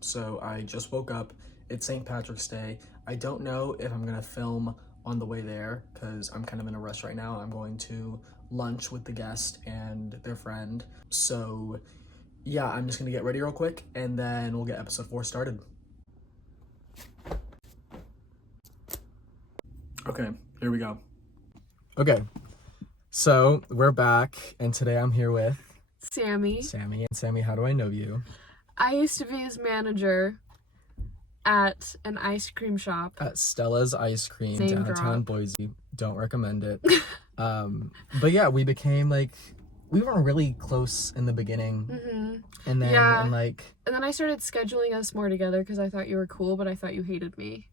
So I just woke up. It's St. Patrick's Day. I don't know if I'm gonna film on the way there because I'm kind of in a rush right now. I'm going to lunch with the guest and their friend. So yeah, I'm just gonna get ready real quick and then we'll get episode 4 started. Okay, here we go. Okay, so we're back and today I'm here with Sami. And Sami, how do I know you? I used to be his manager at an ice cream shop. At Stella's Ice Cream, Name downtown drop. Boise. Don't recommend it. But yeah, we became we weren't really close in the beginning. Mm-hmm. And then, Yeah. and then I started scheduling us more together because I thought you were cool, but I thought you hated me.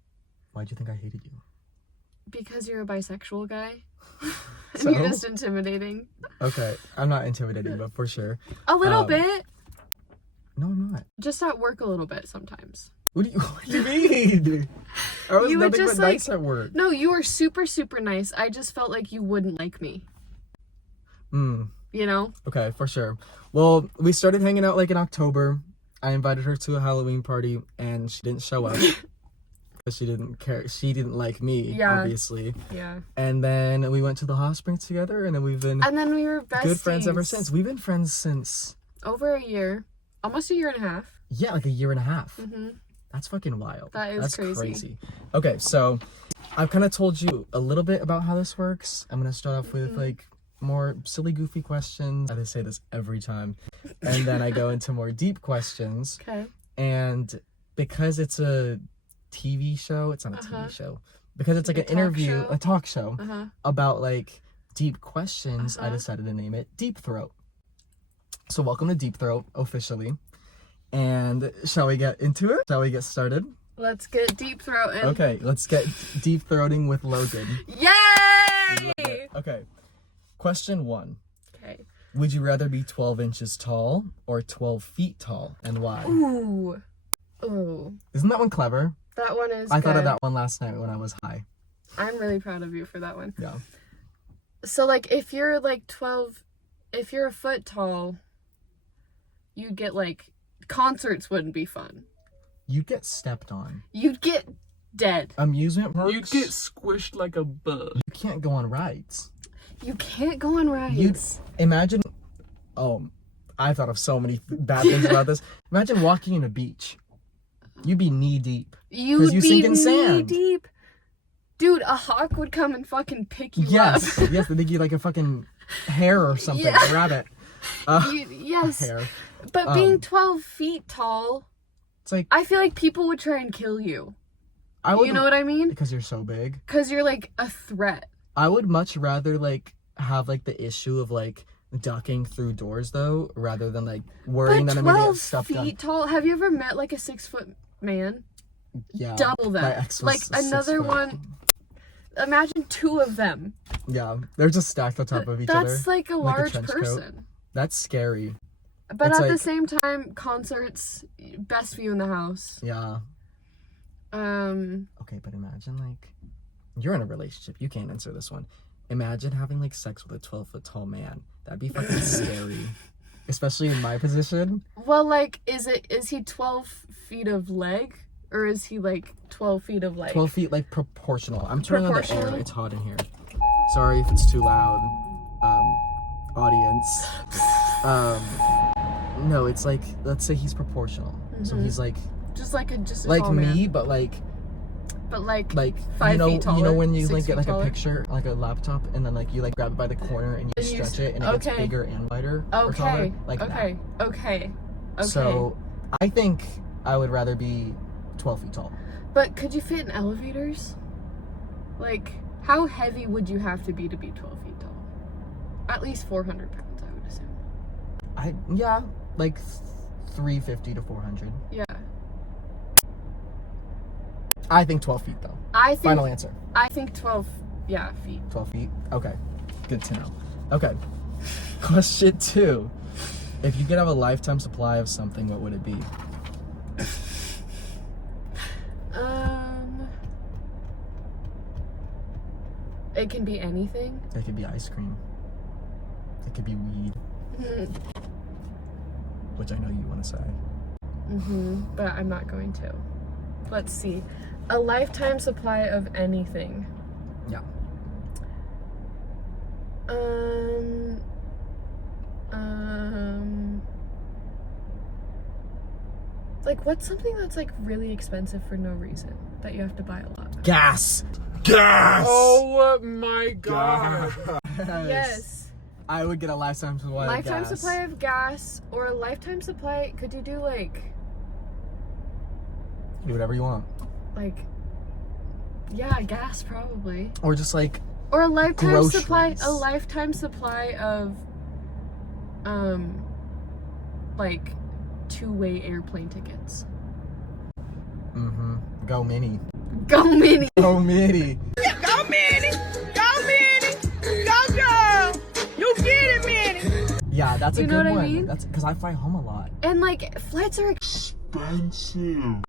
why'd you think I hated you? Because you're a bisexual guy. And So? you're just intimidating. Okay, I'm not intimidating, but for sure. A little bit. No, I'm not. Just at work a little bit sometimes. What do you mean? I was You would nothing but just, nice at work. No, you were super, super nice. I just felt like you wouldn't like me. You know? Okay, for sure. Well, we started hanging out in October. I invited her to a Halloween party and she didn't show up. Because she didn't care. She didn't like me, Yeah. obviously. Yeah. And then we went to the hot springs together and then we've been And then we were besties. good friends ever since. We've been friends since... Over a year. Almost a year and a half. Yeah, a year and a half. Mm-hmm. That's fucking wild. That's crazy. Okay, so I've kind of told you a little bit about how this works. I'm going to start off with more silly, goofy questions. I say this every time. And then I go into more deep questions. Okay. And because it's a TV show, it's not a TV show. Because it's an interview, a talk show about deep questions, I decided to name it DeepThroat. So welcome to DeepThroat officially. And shall we get into it? Shall we get started? Let's get deep throating. Okay, let's get deep throating with Logan. Yay! Okay, question 1. Okay. Would you rather be 12 inches tall or 12 feet tall, and why? Ooh. Isn't that one clever? That one is I thought of good. that one last night when I was high. I'm really proud of you for that one. Yeah. So if you're 12, if you're a foot tall, you'd get concerts wouldn't be fun. You'd get stepped on. You'd get dead. Amusement parks? You'd get squished like a bug. You can't go on rides. You can't go on rides. Imagine... Oh, I thought of so many bad things about this. Imagine walking in a beach. You'd be knee deep. You'd you be sink in knee sand. deep. Dude, a hawk would come and fucking pick you up. Yes, they think you a fucking hare or something, Yeah. a rabbit. Yes. A hare. But being 12 feet tall, It's I feel like people would try and kill you. I would, You know what I mean? because you're so big. Because you're a threat. I would much rather have the issue of ducking through doors though, rather than worrying But that I'm gonna get 12 stuff feet done. tall. Have you ever met a 6-foot man? Yeah, Double my that. ex was 6 another foot. one. Imagine 2 of them. Yeah, they're just stacked on top of each other. That's a large trench coat. person. That's scary. But It's at the same time, concerts, best view in the house. Yeah. Okay, but imagine you're in a relationship. You can't answer this one. Imagine having sex with a 12-foot tall man. That'd be fucking scary. Especially in my position. Well, is he 12 feet of leg? Or is he 12 feet of 12 feet proportional. I'm turning on the air. Proportionally? It's hot in here. Sorry if it's too loud. Audience. No, it's let's say he's proportional. So he's just a like tall me, man. but But 5 feet taller, you know when you 6 get feet a taller? picture, a laptop, and then you grab it by the corner and you And you stretch it and it gets okay. bigger and wider or taller, Okay. that. Okay. So I think I would rather be 12 feet tall. But could you fit in elevators? How heavy would you have to be 12 feet tall? At least 400 pounds, I would assume. Yeah, 350 to 400. Yeah. I think 12 feet though. Final answer. I think 12, feet. 12 feet? Okay. Good to know. Okay. Question 2. If you could have a lifetime supply of something, what would it be? It can be anything. It could be ice cream. It could be weed. Which I know you want to say. But I'm not going to. Let's see. A lifetime supply of anything. Yeah. Like, what's something that's, like, really expensive for no reason that you have to buy a lot? Gas. Oh my god. Yes. I would get a lifetime supply of gas. Lifetime supply of gas, or a lifetime supply, could you do, like... Do whatever you want. Like, yeah, gas probably. Or just, like... Or a lifetime groceries. supply of, like, two-way airplane tickets. Go mini. Go mini! Go mini. Go Minnie! Go Minnie! Go girl! You get it, Minnie! Yeah, that's a You know good what I one. mean? That's because I fly home a lot. And, like, flights are expensive.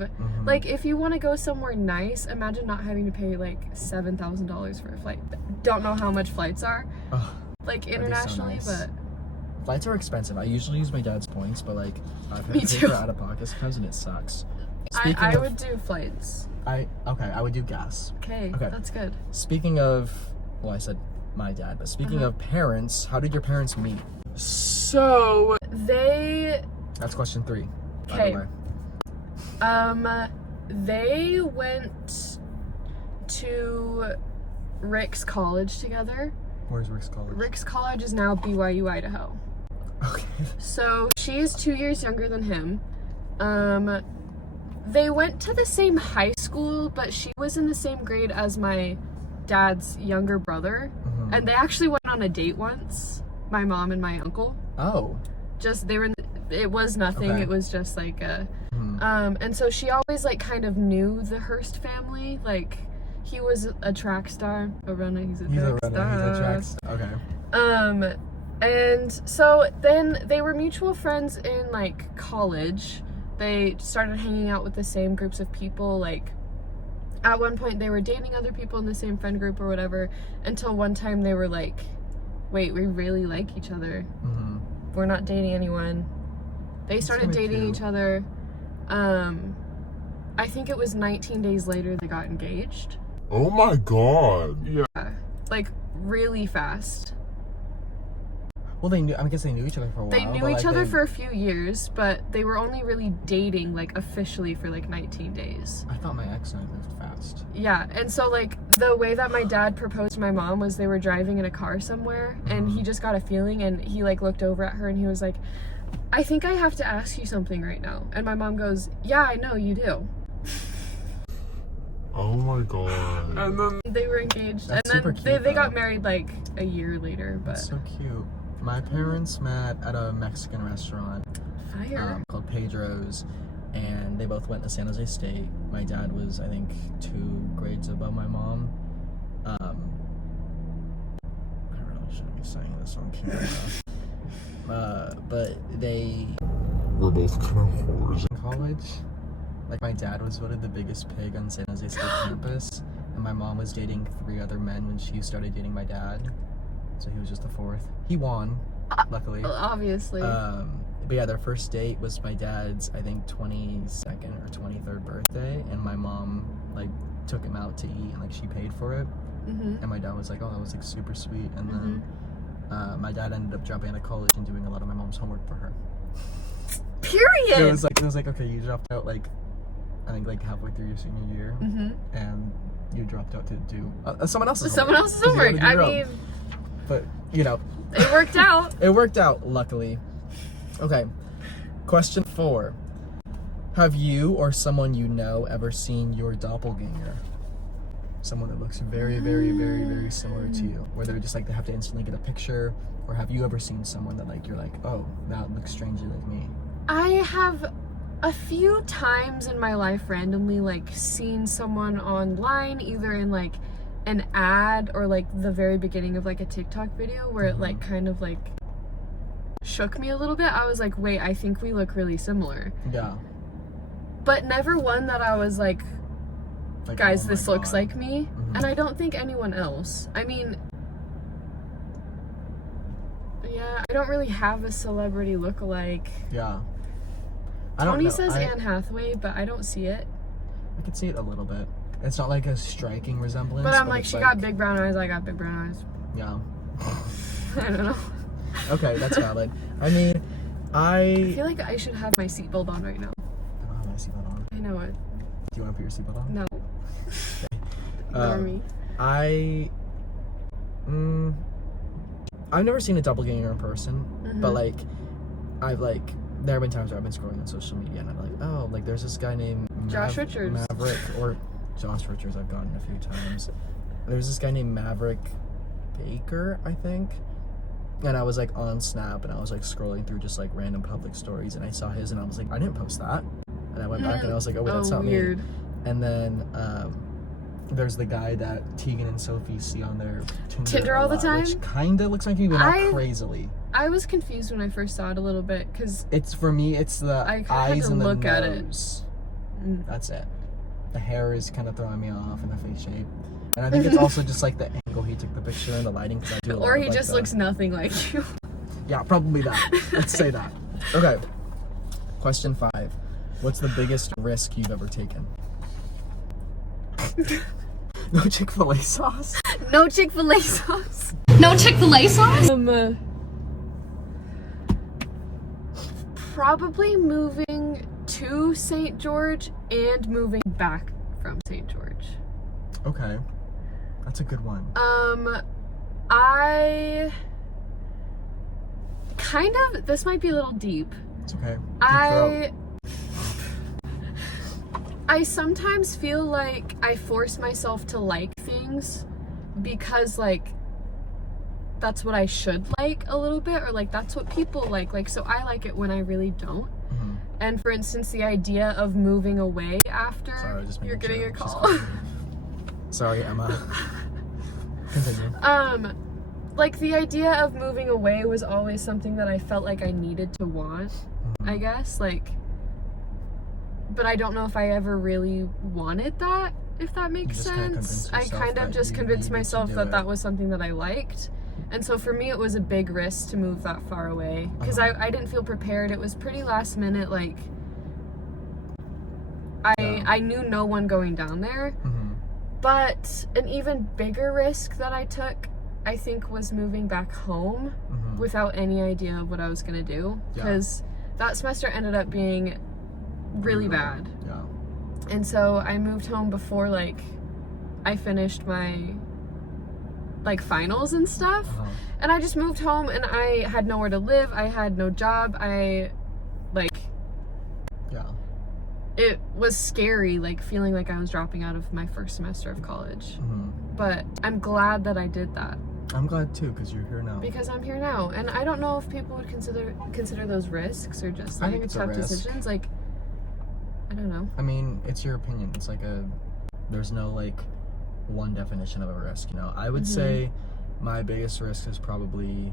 Like, if you want to go somewhere nice, imagine not having to pay, like, $7,000 for a flight. Don't know how much flights are, Ugh, like, that'd be so internationally, nice. but... Flights are expensive. I usually use my dad's points, but like I've Me had to too. pay out of pocket sometimes and it sucks. I would do flights. I would do gas. Okay, Okay. that's good. Speaking of, well, I said my dad, but speaking of parents, how did your parents meet? So, That's question 3. By Okay. the way. They went to Rick's college together. Where's Rick's college? Rick's college is now BYU, Idaho. Okay. So she's 2 years younger than him. They went to the same high school, but she was in the same grade as my dad's younger brother. And they actually went on a date once, my mom and my uncle. Oh. It was nothing. Okay. It was just like a, and so she always like kind of knew the Hearst family. Like, he was a track star, a runner. He's a track star. Okay. And so then they were mutual friends in like college. They started hanging out with the same groups of people. Like, at one point they were dating other people in the same friend group or whatever, until one time they were like, wait, we really like each other. We're not dating anyone. They started dating each other. I think it was 19 days later they got engaged. Oh my god. yeah. Like, really fast. Well, I guess they knew each other for a while. They knew each other for a few years, but they were only really dating, like, officially for, like, 19 days. I thought my ex and I moved fast. Yeah, and so, like, the way that my dad proposed to my mom was they were driving in a car somewhere, and he just got a feeling, and he, like, looked over at her, and he was like, I think I have to ask you something right now. And my mom goes, yeah, I know, you do. Oh my god. And then They were engaged, That's and super then cute, they got though. married, like, a year later, but... That's so cute. My parents met at a Mexican restaurant Fire. called Pedro's, and they both went to San Jose State. My dad was, I think, 2 grades above my mom. I really shouldn't be saying this on camera. But they We're both kind of whores. in college. Like, my dad was voted the biggest pig on San Jose State campus, and my mom was dating 3 other men when she started dating my dad. So he was just the 4th. He won, luckily. Obviously. But yeah, their first date was my dad's, I think, 22nd or 23rd birthday, and my mom, like, took him out to eat, and, like, she paid for it. And my dad was like, oh, that was, like, super sweet. And then my dad ended up dropping out of college and doing a lot of my mom's homework for her. Period! It was like, okay, you dropped out, like, I think, like, halfway through your senior year, and you dropped out to do someone else's Someone homework. else's 'Cause you homework. wanted to do I your own. mean, But, you know. it worked out. It worked out, luckily. Okay. Question 4. Have you or someone you know ever seen your doppelganger? Someone that looks very, very, very, very similar to you. Whether just like they have to instantly get a picture, or have you ever seen someone that like you're like, oh, that looks strangely like me? I have a few times in my life randomly like seen someone online, either in like an ad or like the very beginning of like a TikTok video where it like kind of like shook me a little bit. I was like, wait, I think we look really similar. Yeah. But never one that I was like, guys, oh my this looks God. like me. And I don't think anyone else. I mean, yeah, I don't really have a celebrity lookalike. Yeah. I don't Tony know. says Anne Hathaway, but I don't see it. I could see it a little bit. It's not like a striking resemblance. But I'm like, it's she got big brown eyes, I got big brown eyes. Yeah. I don't know. Okay, that's valid. I mean, I feel like I should have my seatbelt on right now. I don't have my seatbelt on. I know it. Do you want to put your seatbelt on? No. Ignore me. I've never seen a doppelganger in person, Mm-hmm. but like, there have been times where I've been scrolling on social media and I'm like, oh, like there's this guy named Josh Richards. Maverick, or Josh Richards I've gotten a few times. There's this guy named Maverick Baker, I think. And I was like on Snap and I was like scrolling through just like random public stories and I saw his and I was like, I didn't post that. And I went back and I was like, oh wait, that's not weird. me. And then there's the guy that Tegan and Sophie see on their Tinder all the time? which kind of looks like me, but not crazily. I was confused when I first saw it a little bit because It's for me. It's the I kinda eyes had to and the look at it. nose. That's it. The hair is kind of throwing me off, and the face shape. And I think it's also just like the angle he took the picture and the lighting. Cause I do a lot or of, he like, just looks nothing like you. Yeah, probably that. Let's say that. Okay. Question 5. What's the biggest risk you've ever taken? No Chick-fil-A sauce? No Chick-fil-A sauce. No Chick-fil-A sauce? Probably moving to St. George and moving back from St. George. Okay. That's a good one. I kind of, this might be a little deep. It's okay. I sometimes feel like I force myself to like things because like that's what I should like a little bit, or like that's what people like so I like it when I really don't. Mm-hmm. And for instance, the idea of moving away after Sorry, just you're making getting sure. a call. Sorry, Emma. Continue. Like the idea of moving away was always something that I felt like I needed to want, I guess, like, but I don't know if I ever really wanted that, if that makes just kinda sense. convinced I yourself kind of that just you convinced needed to myself do that it. that was something that I liked. And so for me, it was a big risk to move that far away because I didn't feel prepared. It was pretty last minute. Like, I knew no one going down there. Mm-hmm. But an even bigger risk that I took, I think, was moving back home without any idea of what I was going to do. Because that semester ended up being really bad. Yeah. And so I moved home before, like, I finished my, like, finals and stuff. And I just moved home and I had nowhere to live. I had no job. It was scary, like, feeling like I was dropping out of my first semester of college. But I'm glad that I did that. I'm glad too, because you're here now. Because I'm here now. And I don't know if people would consider those risks or just, I like, think it's a tough risk. decisions. Like, I don't know. I mean, it's your opinion. It's like there's no like one definition of a risk, you know. I would say my biggest risk is probably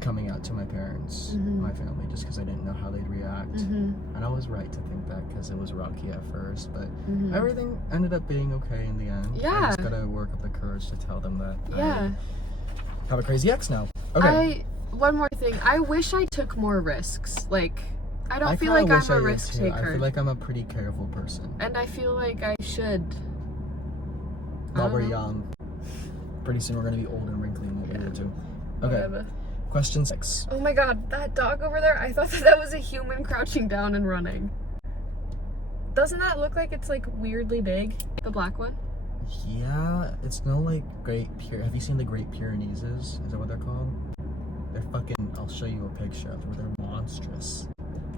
coming out to my parents, my family, just because I didn't know how they'd react. And I was right to think that because it was rocky at first, but everything ended up being okay in the end. Yeah. I just gotta work up the courage to tell them that Yeah. I have a crazy ex now. Okay. One more thing. I wish I took more risks. Like, I don't feel kinda like wish I'm a I did, risk too. I taker. feel like I'm a pretty careful person. And I feel like I should. While we're know. young. Pretty soon we're gonna be old and wrinkly and won't be able to. Okay. Whatever. Question 6. Oh my god, that dog over there, I thought that was a human crouching down and running. Doesn't that look like it's like weirdly big? The black one? Yeah, it's no like Great Pyrenees. Have you seen the Great Pyrenees? Is that what they're called? They're fucking, I'll show you a picture of them. They're monstrous.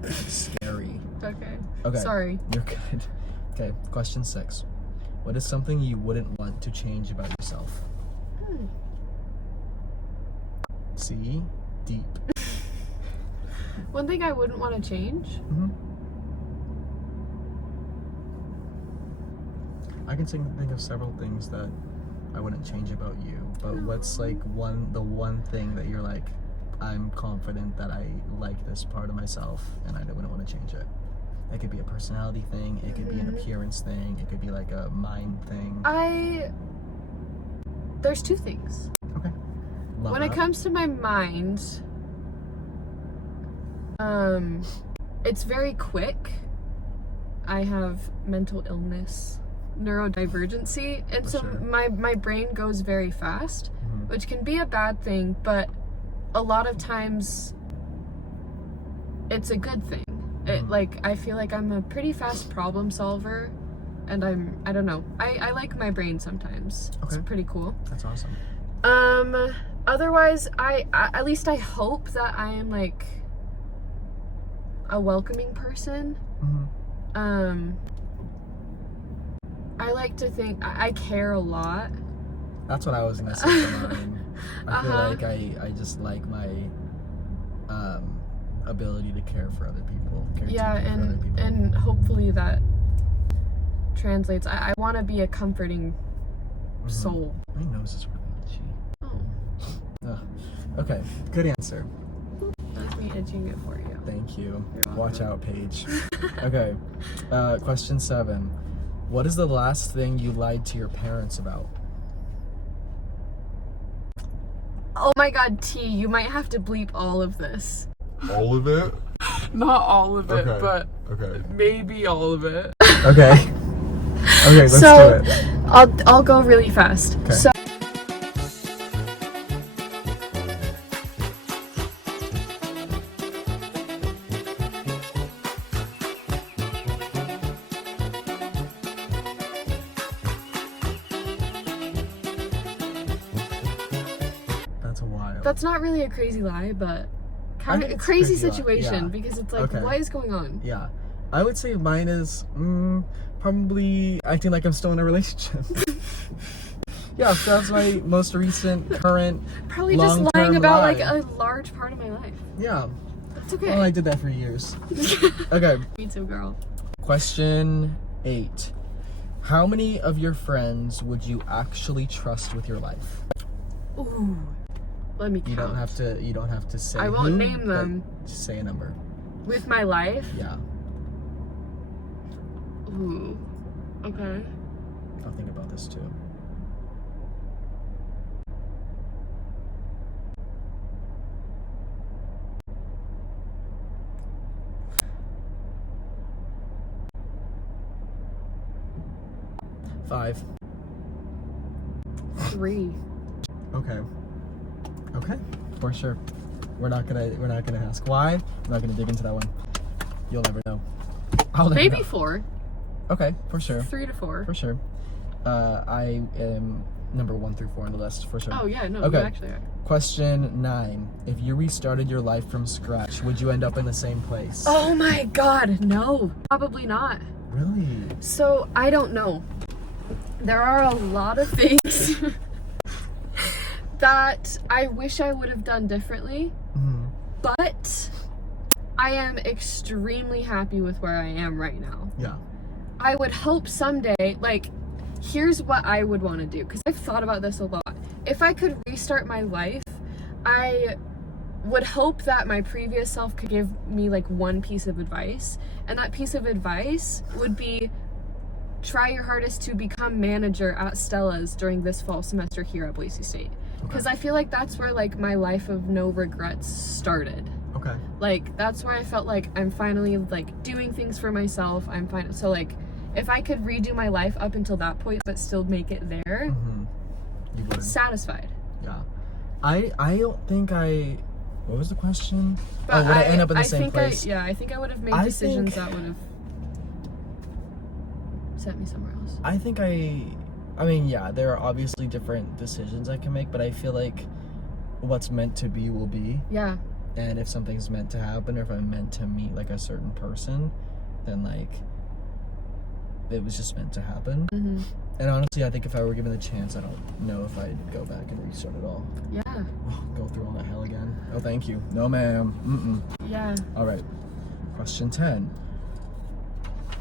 It's scary. Okay. Sorry. You're good. Okay, question 6. What is something you wouldn't want to change about yourself? See? Deep. One thing I wouldn't want to change? I can think of several things that I wouldn't change about you, but what's like the one thing that you're like, I'm confident that I like this part of myself and I wouldn't want to change it? It could be a personality thing, it could be an appearance thing, it could be like a mind thing. There's 2 things. Okay. Love When that. it comes to my mind, It's very quick. I have mental illness, neurodivergency, and so sure. my brain goes very fast, which can be a bad thing, but a lot of times it's a good thing. I feel like I'm a pretty fast problem solver, and I don't know. I like my brain sometimes. Okay. It's pretty cool. That's awesome. Otherwise, I at least I hope that I am like a welcoming person. I like to think I care a lot. That's what I was gonna say for mine. I feel like I just like my ability to care for other people. And hopefully that translates. I want to be a comforting soul. My nose is really itchy. Oh, Ugh. Okay, good answer. that's me itching it for you. Thank you. You're Watch welcome. out, Paige. Okay, question 7. What is the last thing you lied to your parents about? Oh my god, T, you might have to bleep all of this. All of it? Not all of it, Okay. but Okay. maybe all of it. Okay. Okay, let's So, do it. I'll go really fast. Okay. So That's a wild. that's not really a crazy lie, but kind think of a it's a crazy crazy lie, situation yeah. because it's like, Okay. what is going on? Yeah. I would say mine is probably acting like I'm still in a relationship. Yeah, so that's my most recent, current, Probably just lying long-term about lie. like a large part of my life. Yeah. It's okay. Well, I did that for years. Okay. Me too, girl. Question 8. How many of your friends would you actually trust with your life? Ooh. Let me count. You don't have to say I won't who, name but them. Just say a number. With my life? Yeah. Ooh. Okay. I'll think about this too. Five. 3. Okay. Okay. For sure. We're not gonna ask why. We're not gonna dig into that one. You'll never know. I'll never Maybe know. 4. Okay, for sure. 3 to 4. For sure. I am number 1 through 4 on the list, for sure. Oh yeah, no, Okay. you actually are. Question 9. If you restarted your life from scratch, would you end up in the same place? Oh my god, no. Probably not. Really? So, I don't know. There are a lot of things that I wish I would have done differently, but I am extremely happy with where I am right now. Yeah. I would hope someday, like, here's what I would want to do, because I've thought about this a lot. If I could restart my life, I would hope that my previous self could give me, like, one piece of advice, and that piece of advice would be try your hardest to become manager at Stella's during this fall semester here at Boise State. Because I feel like that's where, like, my life of no regrets started. Okay. Like, that's where I felt like I'm finally, like, doing things for myself. I'm fine. So, like, if I could redo my life up until that point but still make it there, You would. satisfied. Yeah. I don't think I. What was the question? But would I end up in the I same think place? I think I would have made I decisions think- that would have sent me somewhere else. I think I mean, yeah, there are obviously different decisions I can make, but I feel like what's meant to be will be. Yeah. And if something's meant to happen, or if I'm meant to meet, like, a certain person, then, like, it was just meant to happen. Mm-hmm. And honestly, I think if I were given the chance, I don't know if I'd go back and restart it all. Yeah. Go through all that hell again. Oh, thank you. No, ma'am. Yeah. All right. Question 10.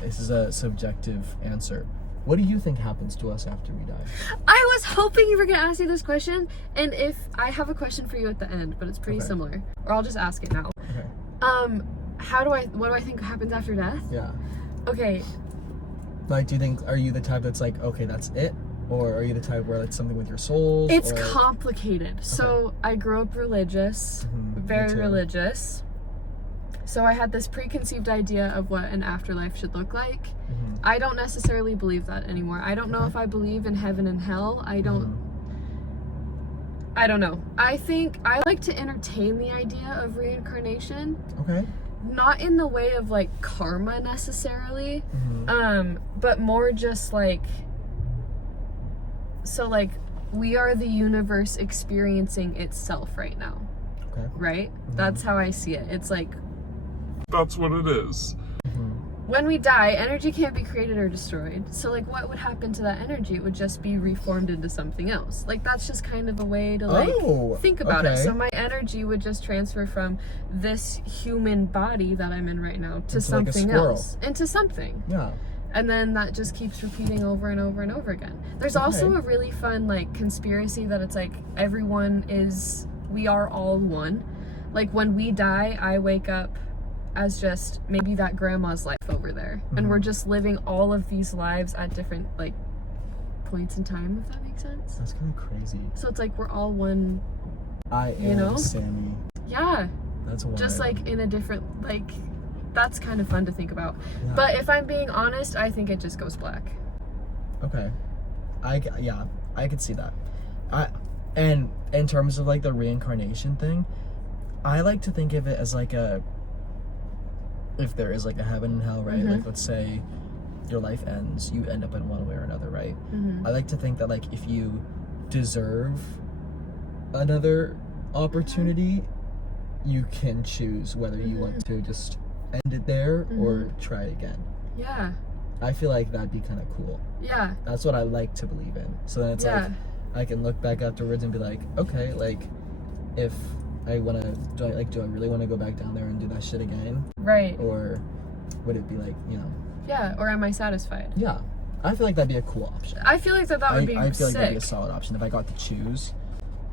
This is a subjective answer. What do you think happens to us after we die? I was hoping you were gonna ask me this question, and if I have a question for you at the end, but it's pretty Okay. similar. Or I'll just ask it now. Okay. What do I think happens after death? Yeah. Okay. Like, are you the type that's like, okay, that's it? Or are you the type where it's something with your souls? It's or... complicated. So I grew up religious, Me very too. religious. So I had this preconceived idea of what an afterlife should look like. Mm-hmm. I don't necessarily believe that anymore. I don't know if I believe in heaven and hell. I don't know. I think I like to entertain the idea of reincarnation. Okay. Not in the way of like karma necessarily, Mm-hmm. but more just like, so like we are the universe experiencing itself right now, Okay. right? That's how I see it. It's like That's what it is. when we die, energy can't be created or destroyed. So like what would happen to that energy? It would just be reformed into something else. Like that's just kind of a way to like think about it. okay. So my energy would just transfer from this human body that I'm in right now to Into, like, a something squirrel. else. Into something. Yeah. And then that just keeps repeating over and over and over again. There's also Okay. a really fun like conspiracy that it's like we are all one. Like when we die, I wake up as just maybe that grandma's life over there. And we're just living all of these lives at different like points in time, if that makes sense. That's kind of crazy. So it's like we're all one. I am You know? Sami. Yeah. That's wild. Just like in a different, like, that's kind of fun to think about. Yeah. But if I'm being honest, I think it just goes black. Okay. I could see that. And in terms of like the reincarnation thing, I like to think of it as like if there is like a heaven and hell, right? Like let's say your life ends, you end up in one way or another, right? I like to think that like if you deserve another opportunity, you can choose whether you want to just end it there or try again. Yeah. I feel like that'd be kind of cool. Yeah. That's what I like to believe in. So then it's like I can look back afterwards and be like, okay, like if I want to, do I really want to go back down there and do that shit again? Right. Or would it be like, you know? Yeah. Or am I satisfied? Yeah. I feel like that'd be a cool option. I feel like that would be I feel like that'd be a sick. solid option if I got to choose.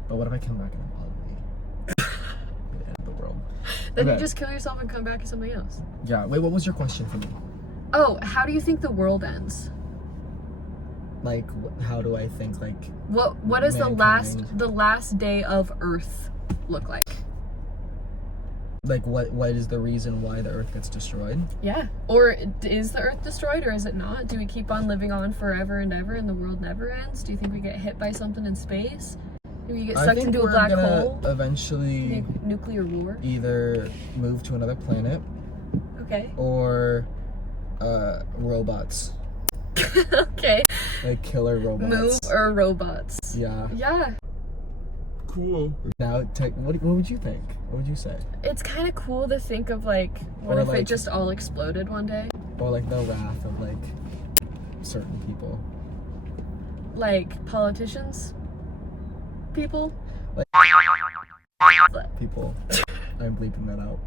But what if I come back and I'm ugly? The end of the world. Then you Okay. just kill yourself and come back as something else. Yeah. Wait, what was your question for me? Oh, how do you think the world ends? Like, how do I think, like... What does the mankind- last day of Earth look like? Like, what is the reason why the Earth gets destroyed? Yeah. Or is the Earth destroyed or is it not? Do we keep on living on forever and ever and the world never ends? Do you think we get hit by something in space? Do we get I sucked think into a we're black gonna hole? eventually Nuclear war? either move to another planet Okay. or robots. Okay. Like killer robots. Move or robots? Yeah. Yeah. Cool. Now, what would you think? What would you say? It's kind of cool to think of like, what Or, if like- it just all exploded one day? Or like the wrath of like certain people. Like politicians? People? People. I'm bleeping that out.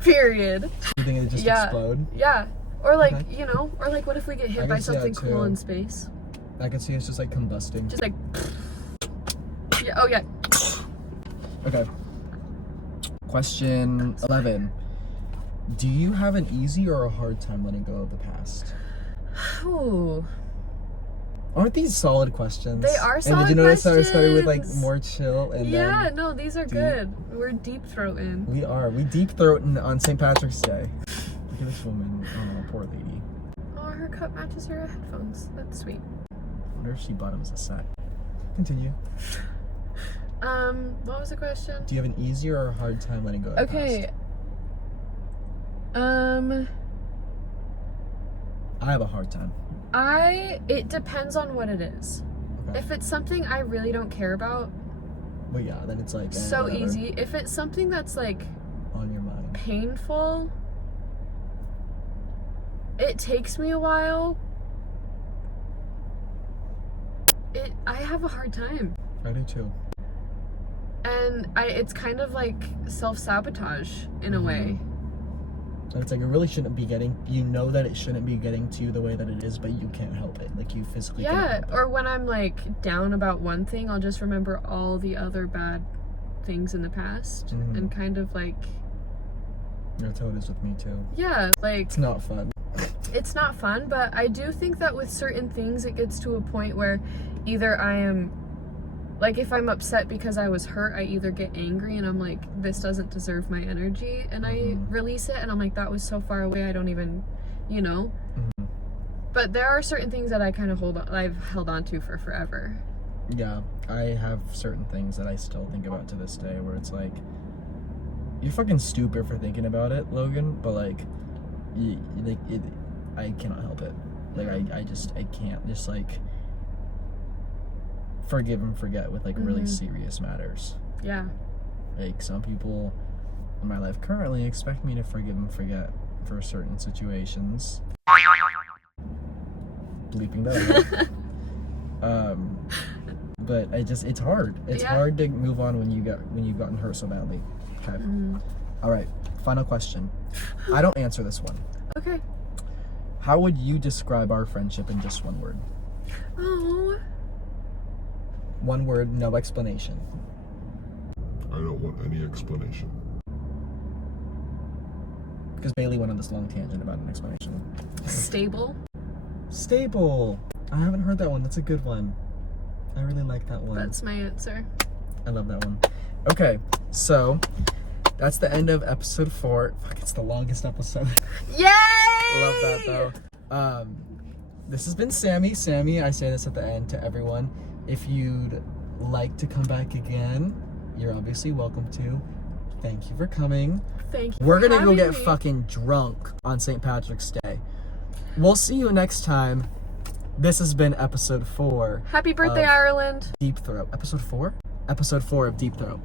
Period. You think it just Yeah. explode? Yeah. Or like, Okay. you know, or like what if we get I hit can by see that something cool too. in space? I could see it's just like combusting. Just like, yeah, oh yeah. Okay. Question 11. Do you have an easy or a hard time letting go of the past? Ooh. Aren't these solid questions? They are And solid did you notice how I started with like questions. more chill and Yeah, then no, these are deep. good. We're deep throating. we deep throating on St. Patrick's Day. Look at this woman. Oh, poor lady. Oh, her cup matches her headphones. That's sweet. I wonder if she bought them as a set. Continue. What was the question? Do you have an easier or a hard time letting go of the Okay. past? I have a hard time. It depends on what it is. Okay. If it's something I really don't care about, But yeah, then it's like so whatever, easy. If it's something that's like on your mind. painful, it takes me a while. I have a hard time. I do too. And it's kind of like self-sabotage in a way. And it's like it really shouldn't be getting. You know that it shouldn't be getting to you the way that it is, but you can't help it. Like you physically. can't Yeah, help it. or when I'm like down about one thing, I'll just remember all the other bad things in the past and kind of like, Your toad is with me too. yeah, like It's not fun. it's not fun, but I do think that with certain things it gets to a point where either I am like if I'm upset because I was hurt, I either get angry and I'm like, this doesn't deserve my energy, and I release it, and I'm like, that was so far away, I don't even, you know. But there are certain things that I kind of I've held on to for forever. Yeah, I have certain things that I still think about to this day where it's like, you're fucking stupid for thinking about it, Logan, but like, I cannot help it. Like, I can't just like forgive and forget with like really serious matters. Yeah. Like, some people in my life currently expect me to forgive and forget for certain situations. Bleeping that out. But it's hard. It's hard to move on when you've gotten hurt so badly. Okay. All right. Final question. I don't answer this one. Okay. How would you describe our friendship in just one word? Oh. One word, no explanation. I don't want any explanation. Because Bailey went on this long tangent about an explanation. Stable. Stable. I haven't heard that one. That's a good one. I really like that one. That's my answer. I love that one. Okay, so that's the end of episode 4. Fuck, it's the longest episode. Yay! Love that though. This has been Sammy. Sammy, I say this at the end to everyone. If you'd like to come back again, you're obviously welcome to. Thank you for coming. Thank you. We're gonna go get me. fucking drunk on St. Patrick's Day. We'll see you next time. This has been episode 4. Happy birthday, Ireland. DeepThroat. Episode 4? Episode 4 of DeepThroat.